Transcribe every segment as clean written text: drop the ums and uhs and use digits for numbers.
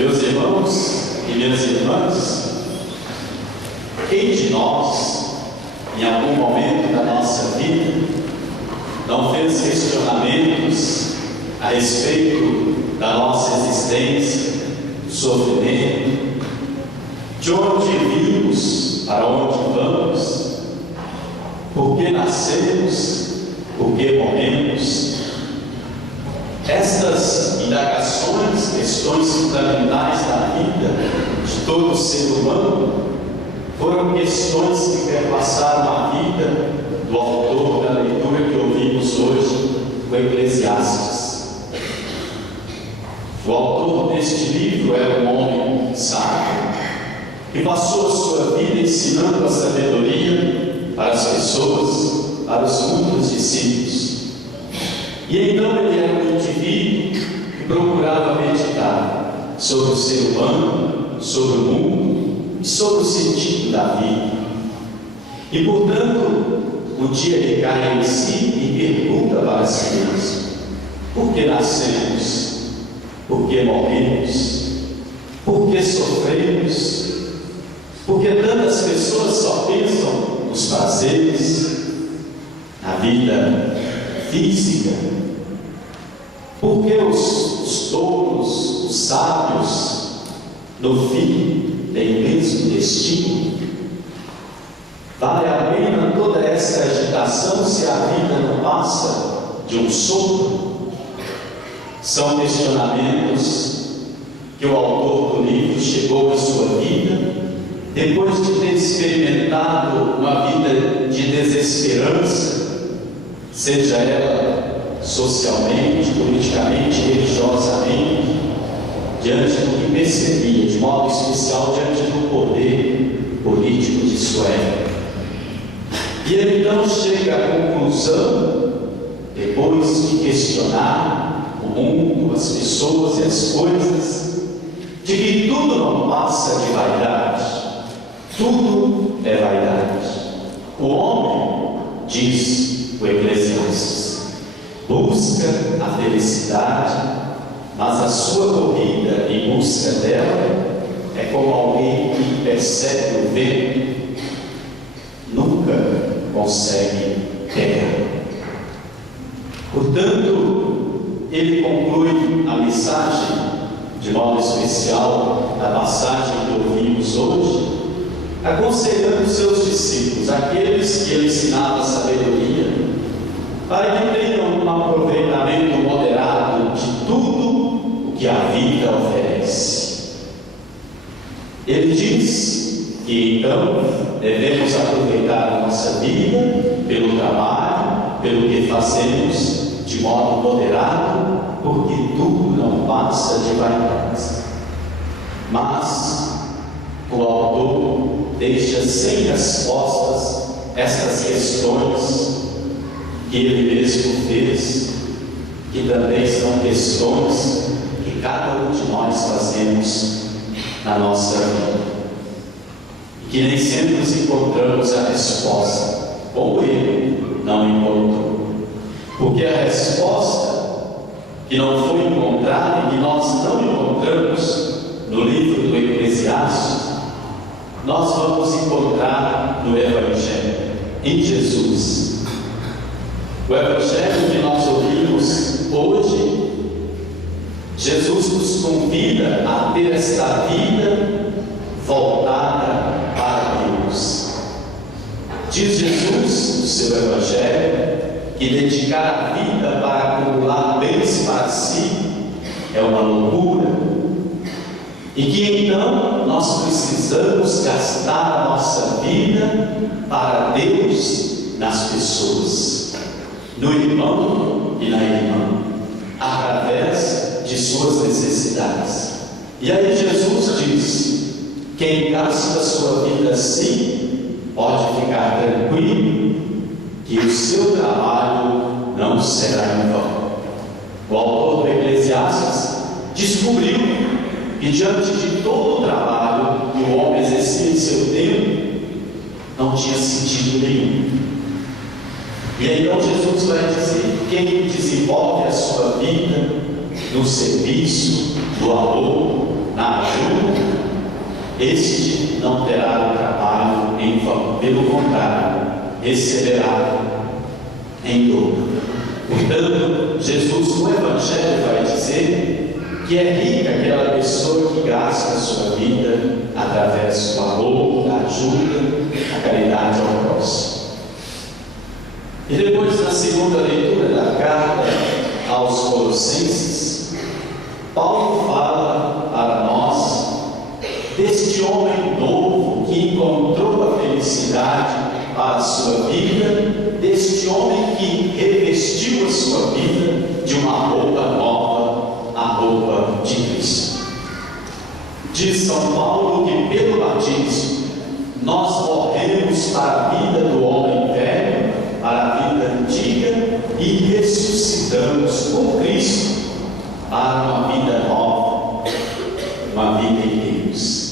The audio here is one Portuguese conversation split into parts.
Meus irmãos e minhas irmãs, quem de nós, em algum momento da nossa vida, não fez questionamentos a respeito da nossa existência, do sofrimento, de onde vimos, para onde vamos, por que nascemos, por que morremos? Estas indagações, questões fundamentais da vida de todo ser humano, foram questões que perpassaram a vida do autor da leitura que ouvimos hoje, o Eclesiastes. O autor deste livro era um homem sábio, que passou a sua vida ensinando a sabedoria para as pessoas, para os muitos discípulos. E então ele era um indivíduo que procurava meditar sobre o ser humano, sobre o mundo e sobre o sentido da vida. E portanto, um dia ele cai em si e pergunta para si mesmo: por que nascemos? Por que morremos? Por que sofremos? Por que tantas pessoas só pensam nos prazeres, na vida física? Por que os tolos, os sábios, no fim, têm o mesmo destino? Vale a pena toda essa agitação se a vida não passa de um sopro? São questionamentos que o autor do livro chegou à sua vida depois de ter experimentado uma vida de desesperança, seja ela socialmente, politicamente, religiosamente, diante do que percebia, de modo especial diante do poder político de sua época. E ele então chega à conclusão, depois de questionar o mundo, as pessoas e as coisas, de que tudo não passa de vaidade, tudo é vaidade. O homem, diz o Eclesiastes, busca a felicidade, mas a sua corrida em busca dela é como alguém que percebe o vento, nunca consegue pegar. Portanto, ele conclui a mensagem, de modo especial, da passagem que ouvimos hoje, aconselhando seus discípulos, aqueles que ele ensinava a sabedoria, para que tenham um aproveitamento moderado de tudo o que a vida oferece. Ele diz que então devemos aproveitar a nossa vida pelo trabalho, pelo que fazemos, de modo moderado, porque tudo não passa de vaidade. Mas o autor deixa sem respostas estas questões que ele mesmo fez, que também são questões que cada um de nós fazemos na nossa vida, e que nem sempre nos encontramos a resposta, como ele não encontrou. Porque a resposta que não foi encontrada e que nós não encontramos no livro do Eclesiastes, nós vamos encontrar no Evangelho, em Jesus. O Evangelho que nós ouvimos hoje, Jesus nos convida a ter esta vida voltada para Deus. Diz Jesus no seu Evangelho que dedicar a vida para acumular bens para si é uma loucura, e que então nós precisamos gastar a nossa vida para Deus nas pessoas, no irmão e na irmã, através de suas necessidades. E aí Jesus diz: quem gasta a sua vida assim pode ficar tranquilo que o seu trabalho não será em vão. O autor do Eclesiastes descobriu que diante de todo o trabalho que o homem exercia em seu tempo, não tinha sentido nenhum. E aí então Jesus vai dizer: quem desenvolve a sua vida no serviço, no amor, na este não terá trabalho em vão, pelo contrário, receberá em dobro. Portanto, Jesus no Evangelho vai dizer que é rica aquela pessoa que gasta a sua vida através do amor, da ajuda, da caridade ao próximo. E depois, na segunda leitura da carta aos Colossenses, Paulo fala para nós deste homem novo que encontrou a felicidade para a sua vida, deste homem que revestiu a sua vida de uma roupa nova, a roupa de Cristo. Diz São Paulo que pelo batismo nós morremos para a vida do homem velho, para a vida antiga, e ressuscitamos com Cristo para uma vida nova, uma vida em Deus.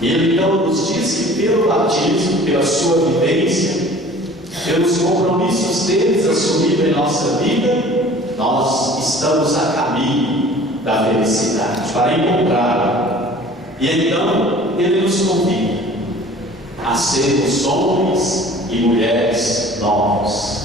E ele então nos diz que pelo batismo, pela sua vivência, pelos compromissos deles assumidos em nossa vida, nós estamos a caminho da felicidade, para encontrá-la. E então ele nos convida a sermos homens e mulheres novos,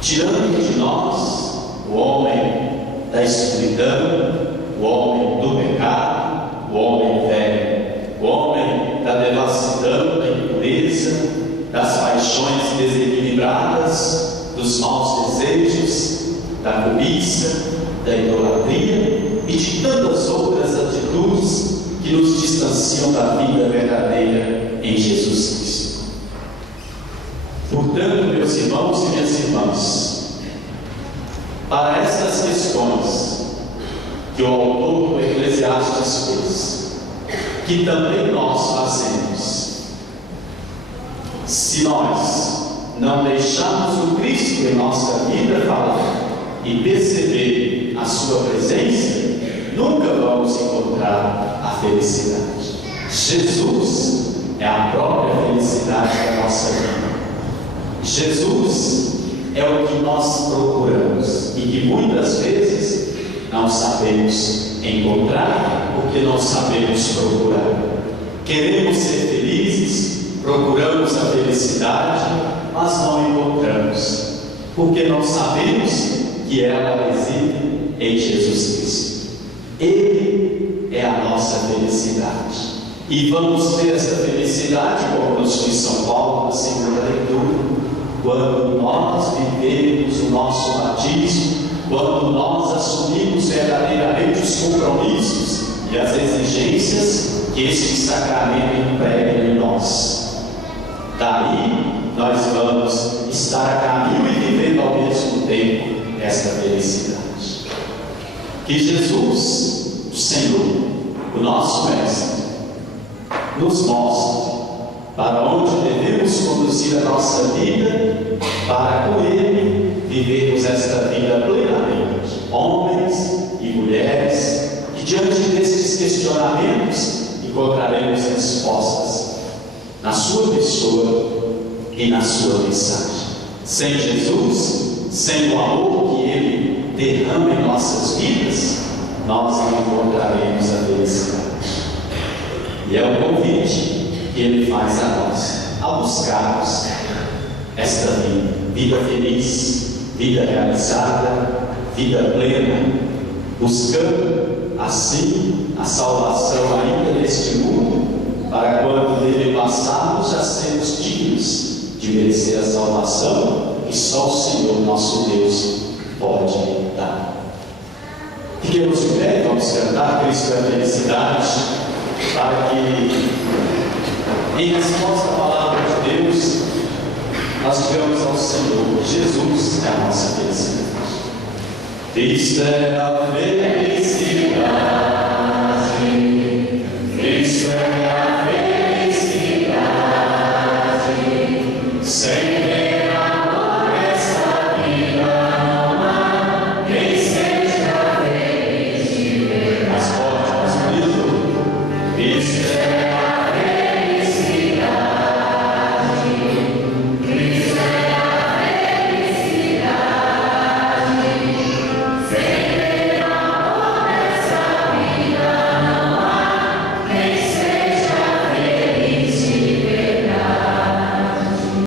tirando de nós o homem da escuridão, o homem do pecado, o homem velho, o homem da devassidão, da impureza, das paixões desequilibradas, dos maus desejos, da cobiça, da idolatria e de tantas outras atitudes que nos distanciam da vida verdadeira em Jesus Cristo. Portanto, meus irmãos e minhas irmãs, para estas questões que o autor do Eclesiastes fez, que também nós fazemos, se nós não deixarmos o Cristo em nossa vida falar e perceber a sua presença, nunca vamos encontrar a felicidade. Jesus é a própria felicidade da nossa vida. Jesus é o que nós procuramos e que muitas vezes não sabemos encontrar porque não sabemos procurar. Queremos ser felizes, procuramos a felicidade, mas não encontramos porque não sabemos que ela reside em Jesus Cristo. Ele é a nossa felicidade. E vamos ter essa felicidade, como nos diz São Paulo na segunda leitura, quando nós vivemos o nosso batismo, quando nós assumimos verdadeiramente os compromissos e as exigências que este sacramento emprega em nós. Daí nós vamos estar a caminho e vivendo ao mesmo tempo esta felicidade. Que Jesus, o Senhor, o nosso Mestre, nos mostre para onde devemos conduzir a nossa vida, para com Ele vivermos esta vida plenamente, homens e mulheres, e diante desses questionamentos encontraremos respostas na sua pessoa e na sua mensagem. Sem Jesus, sem o amor que Ele derrama em nossas vidas, nós não encontraremos a felicidade. E é um convite que Ele faz a nós, a buscarmos esta vida feliz, vida realizada, vida plena, buscando assim a salvação ainda neste mundo, para quando dele passarmos já sermos dignos de merecer a salvação que só o Senhor nosso Deus pode dar. Fiquemos de pé, vamos cantar Cristo é a felicidade, para que, em resposta à palavra de Deus, nós digamos ao Senhor: Jesus é a nossa felicidade. Cristo é a felicidade.